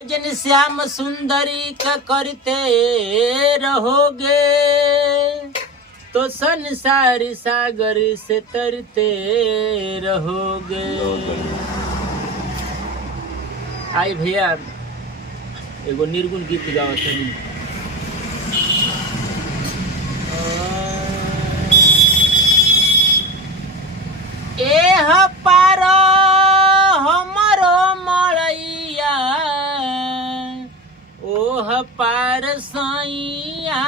जन श्याम सुंदरी का करते रहोगे तो संसार सागर से तरते रहोगे। आई भैया एगो निर्गुण गीत गावत हनी। एह पारो हमरो मलैया ओह पार सैया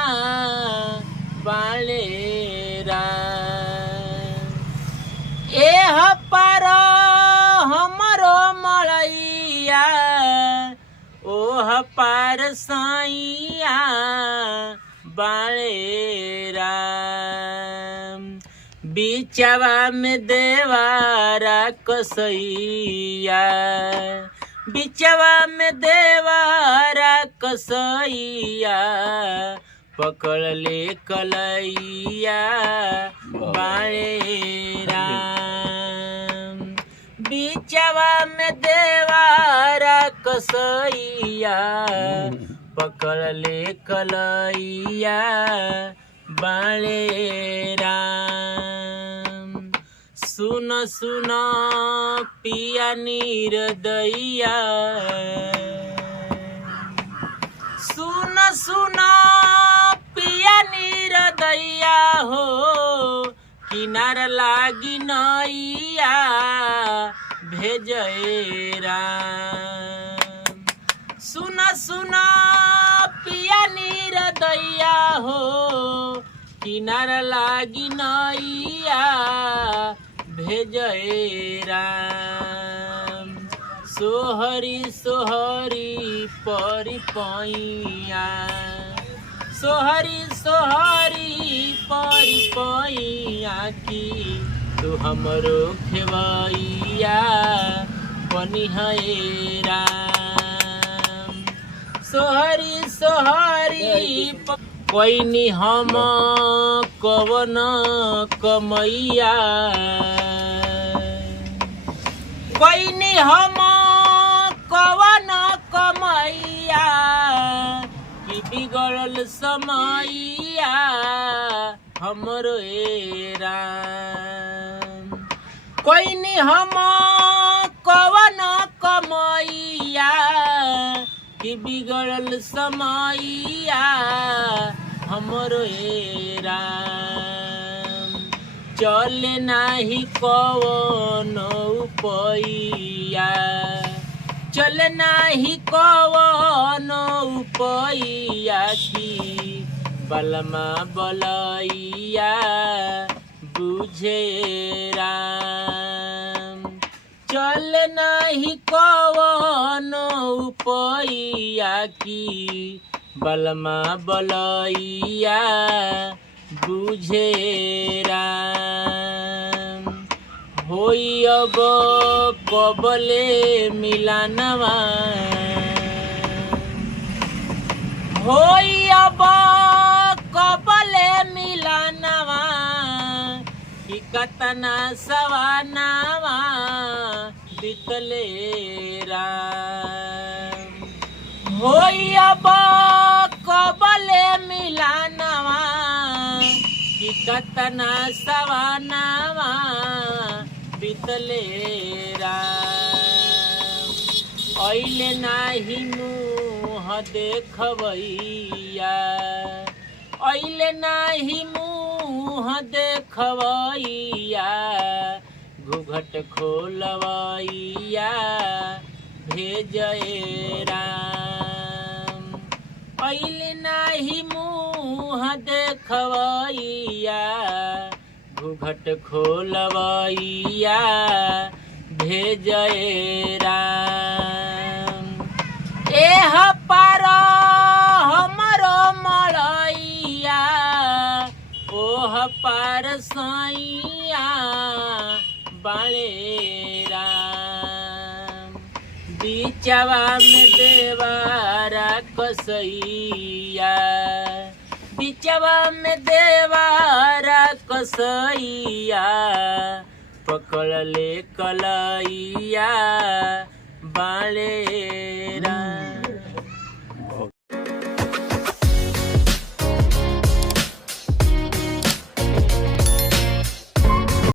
बालेरा। एह पारो हमरो मलैया ओह पार सैया बालेरा। बिचवा में देवारा कसैया बिचवा में देवारा कसैया पकड़ ले कलैया बालेरा। बिचवा में देवारा कसैया पकड़ ले कलैया बालेरा। सुन सुन पिया निर्दया सुन सुन पिया निर्दया हो किनार लागी नैया भेजरा। सुन सुन पिया निर्दया हो किनार लागी नैया भेजरा। सोहरी सोहरी परी पैया सोहरी सोहरी परी पैया की तू हमरो खेवैया बनिहरा। सोहरी सोहरी कोई नी हम कवन कमैया कोई नी हम कवन कमैया कि बिगड़ल समैया हमरो राम। कोई नी हम कवन कमैया कि बिगड़ल समैया हमरो राम। चले नाही कवन उपैया चले नाही कवन उपैया की बलमा बलैया बुझे राम। चले नाही कवन उपैया की बलमा बलैया बुझे राम। होई अब कबले मिलानवा होई अब कबले मिलानवा कि कतना सवानावा बितले राम। होई अब कबले मिलानवा कि कतना सवानावा बितले राम। अइले नाही मुँह देखबैया अइले नाही मुँह देखबैया घूघट खोलवैया भेजए राम। अइले नाही मुँह देखबैया घूघट खोलवैया भेजए राम। एह पार हमरो मलैया ओह पार सैया बालेरा। बिचवा में देवारा कसैया बिचवा में देवारा कसैया पकड़ ले कलैया बालेरा।